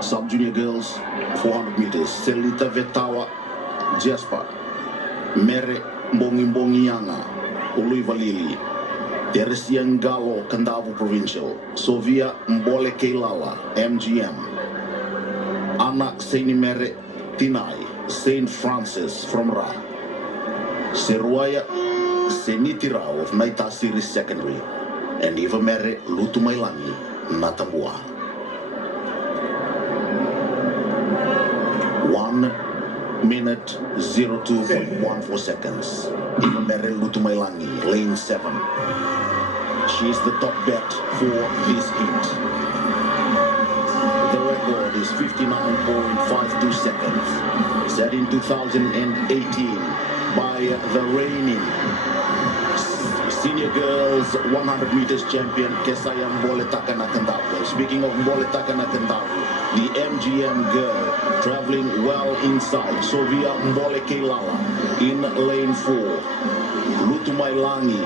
Sub-junior girls, 400 meters. Selita Vetawa, Jasper. Mere Mbongi-Mbongianga, Ului Valili. Teresia Ngalo, Kandavo Provincial. Sofia Mbole Keilala, MGM. Anna Seinimere Tinai, St. Francis from Ra. Seruaya Senitirao of Naita Series Secondary. And Eva Mere Lutumailangi, Natambua. 1 minute 02.14 seconds. Eva Mere Lutumailangi, lane 7. She is the top bet for this heat. The record is 59.52 seconds, set in 2018 by the reigning senior girls 100 meters champion Kesaya Mbole Takanakandavu. Speaking of Mbole Takanakandavu, the MGM girl traveling well inside. Sofia Mbole Keilala in lane 4. Lutumailangi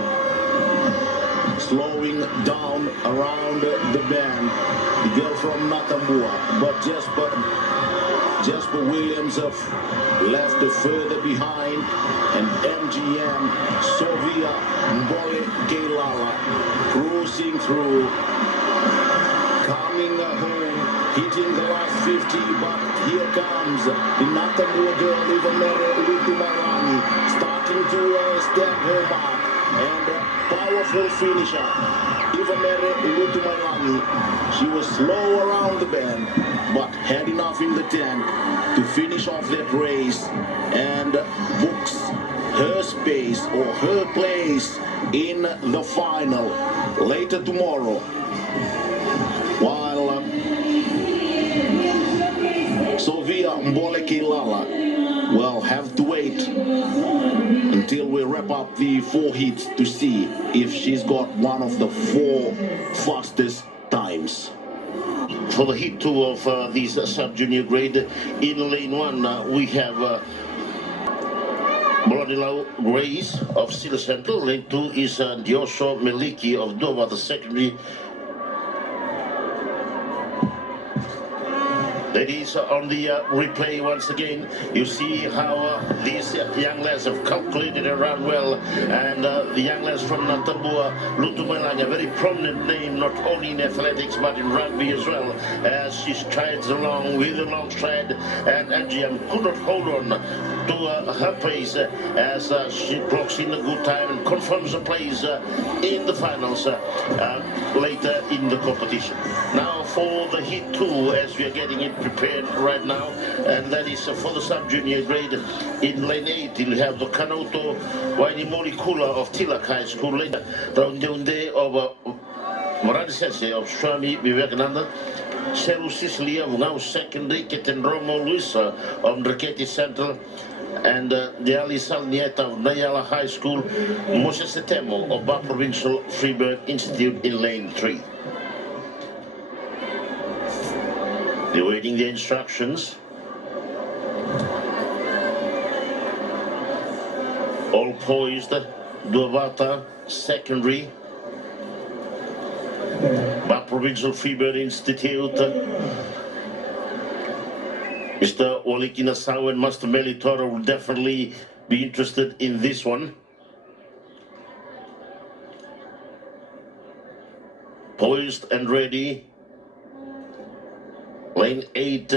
slowing down around the bend. The girl from Natambua, but Jasper Williams have left further behind, and MGM Sofia Mbole Keilala cruising through, coming home, hitting the last 50, but here comes the Natambua girl, Eva Mere Lutumailangi, starting to step her mark, and a powerful finisher, Eva Mere Lutumailangi. She was slow around the bend, but had enough in the tank to finish off that race and books her space or her place in the final later tomorrow. While Sofia Mbole Keilala will have to wait until we wrap up the 4 heats to see if she's got one of the 4 fastest times. For the heat 2 of this sub-junior grade, in lane 1 we have Blondila Grace of Sila Central. Lane 2 is Dioso Meliki of Dova, the secondary. That is on the replay once again. You see how these young lads have calculated around well, and the young lads from Natambua, Lutumailangi, a very prominent name not only in athletics but in rugby as well, as she strides along with a long stride, and MGM could not hold on to her pace as she clocks in a good time and confirms a place in the finals later in the competition. Now for the heat 2, as we are getting it prepared right now, and that is for the sub-junior grade. In lane 8 you'll have the Kanoto Wainimori Kula of Tilak High School, later Raundeunde of Moradi Sensei of Swami Vivekananda, Seru Sicily of now secondary, Ketendromo Luisa of Ndraketi Central, and the Ali Salnieta of Nayala High School, Moses Setemo of Ba Provincial Freeburg Institute in lane 3. They're waiting the instructions. All poised, Duavata, secondary, Ba Provincial Freeburg Institute. Mr. Walikina Sau and Master Melitora will definitely be interested in this one. Poised and ready. Lane 8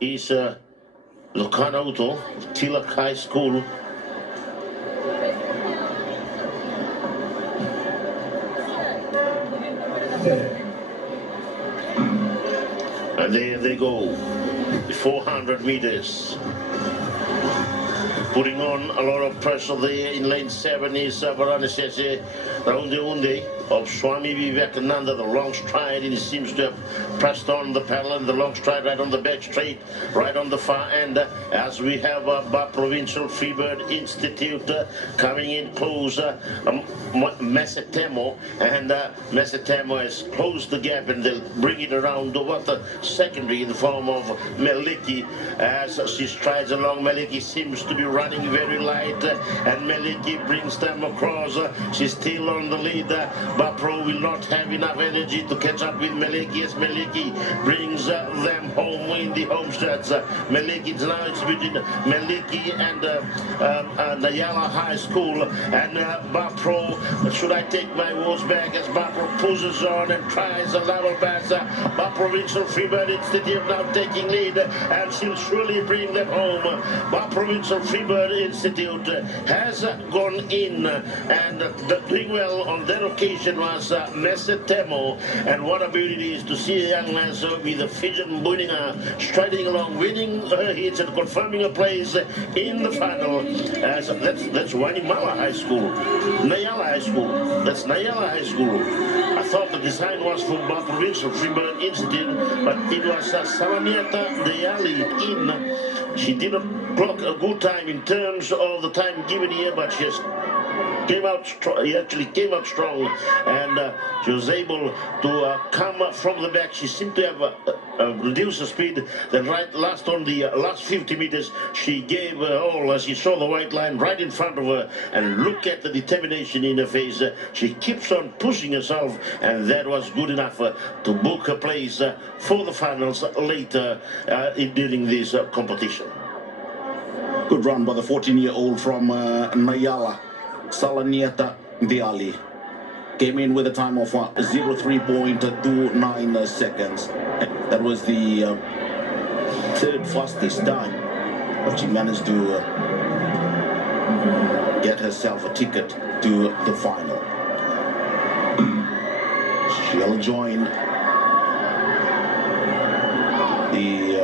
is Lokanauto, Tilak High School. And there they go, 400 meters. Putting on a lot of pressure there. In lane 7 is Varanesese Raundeunde of Swami Vivekananda, the long stride, and he seems to have pressed on the pedal, and the long stride right on the back straight, right on the far end, as we have Ba Provincial Freebird Institute coming in close, Mesetemo, and Mesetemo has closed the gap, and they'll bring it around to what the secondary in the form of Meliki, as she strides along. Meliki seems to be right running very light, and Meliki brings them across. She's still on the lead. Bapro will not have enough energy to catch up with Meliki as Meliki brings them home in the home stretch. Meliki, now it's between Meliki and Nayala High School, and Bapro, should I take my words back as Bapro pushes on and tries a level pass. Provincial Freebird Institute now taking lead, and she'll surely bring them home. Provincial Freebird Institute has gone in, and doing well on that occasion was Mesetemo, and what a beauty it is to see a young Lancer with a Fijian Buninga striding along, winning her hits and confirming a place in the final. As that's Wanimala High School, Nayala High School. That's Nayala High School. I thought the design was from Provincial Freebird Institute, but it was Salanieta Deyali in. She didn't clock a good time in terms of the time given here, but she came out strong. He actually came out strong, and she was able to come from the back. She seemed to have reduced the speed. Then last on the last 50 meters, she gave all as she saw the white line right in front of her, and look at the determination in her face. She keeps on pushing herself, and that was good enough to book a place for the finals later during this competition. Good run by the 14-year-old from Nayala, Salanieta Diali. Came in with a time of 03.29 seconds. That was the third fastest time, but she managed to get herself a ticket to the final. She'll join the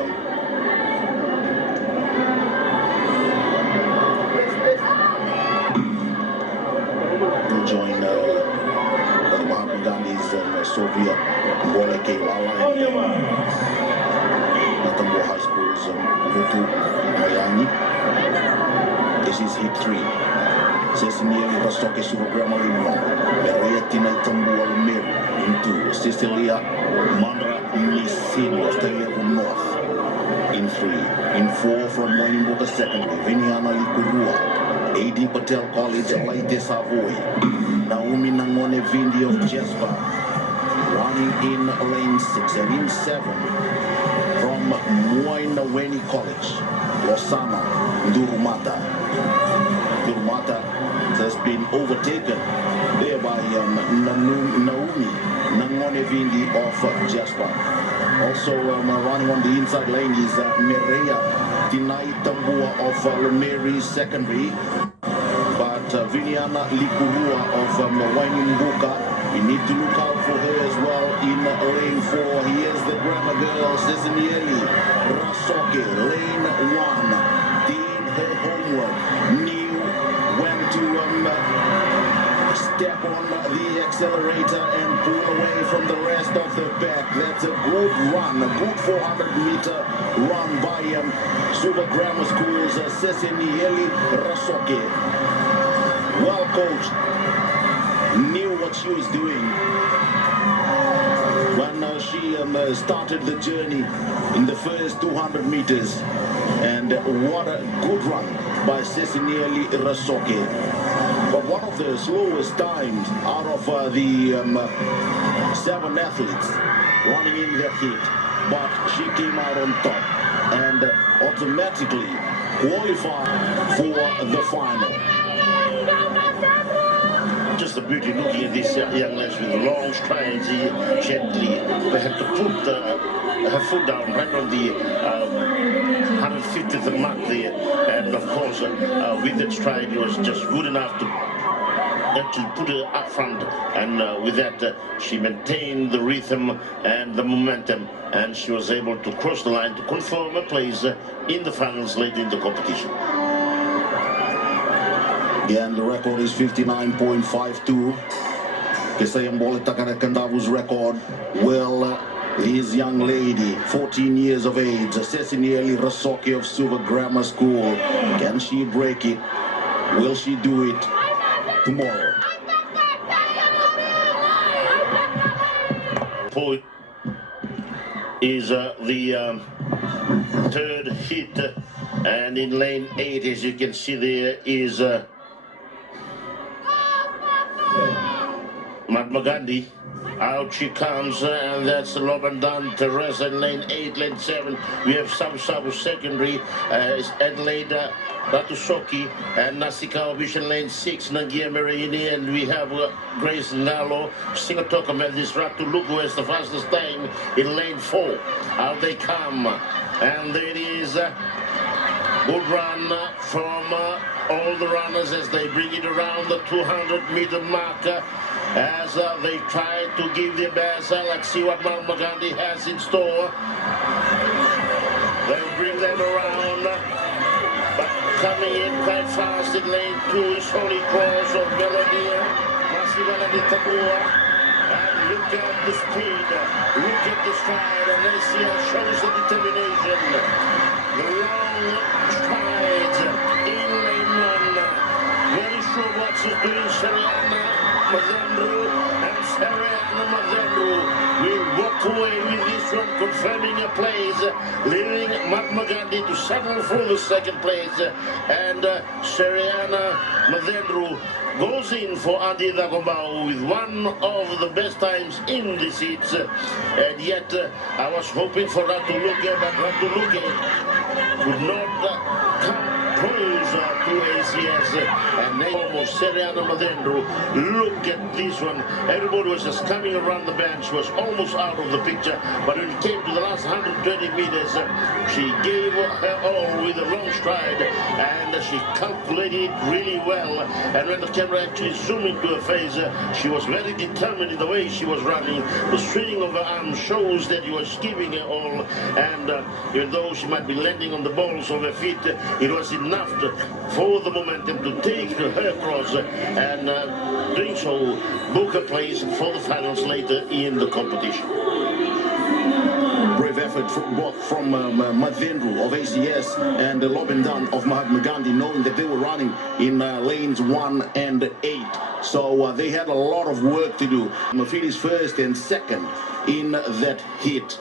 Soviet Boleke Lala Natambo High School's Lutu Mayani. This is hit 3. Sesimieli Rastoke Subagramma Lima. Meretina Tambu Almir into Sicilia Mandra Misino Stelio North. In 3. In 4 from Moimboka Secondary, Viniana Likurua. AD Patel College, Laite Savoy. Naomi Nangone Vindi of Jespa. Running in lane 6 and in 7 from Moinaweni College, Losana Durumata. Durumata has been overtaken there by Naomi Nangonevindi of Jasper. Also running on the inside lane is Merea Tinai Tambua of Mary Secondary, but Viniana Likurua of Moinimbuka. We need to look out for her as well in lane 4. Here's the grammar girl, Sesimieli Rasoke, lane 1. Did her homework, knew when to step on the accelerator and pull away from the rest of the pack. That's a good run, a good 400-meter run by Suva Grammar School's Sesimieli Rasoke. Well coached. Knew what she was doing when she started the journey in the first 200 meters, and what a good run by Sesinieli Rasoke. But one of the slowest times out of the 7 athletes running in that heat, but she came out on top and automatically qualified for the final. Just a beauty looking at this young lady with long strides, gently. They had to put her foot down right on the 150th mark there, and of course with that stride it was just good enough to actually put her up front, and with that she maintained the rhythm and the momentum, and she was able to cross the line to confirm a place in the finals later in the competition. Again, the record is 59.52. Kesayang Bolet Takarakandavu's record. Well, this young lady, 14 years of age, Sesinieli Rasoke of Suva Grammar School. Can she break it? Will she do it tomorrow? Point is the third hit, and in lane 8, as you can see there, is Mahatma Gandhi. Out she comes, and that's Lobandan Teresa in lane 8, lane 7. We have Sabu secondary, Adelaide Batusoki, and Nasika Vision lane 6, Nangia Marini, and we have Grace Ngalo, Singatoka Medisrak to Lugu as the fastest time in lane 4. Out they come, and there it is. Good run from all the runners as they bring it around the 200-meter marker. As they try to give their best. Let's see what Mahatma Gandhi has in store. They'll bring them around, but coming in quite fast in lane 2 is Holy Cross of Melodia, Masivana de Tabua. And look at the speed, look at the stride, and let's see how shows the determination. The long strides in lane 1. Very sure what she's doing, Shariana Mazendru, and Shariana Mazendru will walk away with this one, confirming a place, leaving Mahatma Gandhi to settle for the second place, and Shariana Mazendru goes in for Andi Dagombao with one of the best times in the seats, and yet I was hoping for Ratuluke, but Ratuluke could not come close to ACS, and they almost Seriana Madendro. Look at this one. Everybody was just coming around the bend. She was almost out of the picture, but when it came to the last 120 meters, she gave her all with a long stride, and she calculated it really well. And when the camera actually zoomed into her face, she was very determined in the way she was running. The swinging of her arm shows that she was giving her all, and even though she might be landing on the balls of her feet, it was enough for the momentum to take her across, and doing so, book a place for the finals later in the competition. Brave effort both from Madhendru of ACS and Lobendan of Mahatma Gandhi, knowing that they were running in lanes 1 and 8. So they had a lot of work to do. Mafili's first and second in that hit.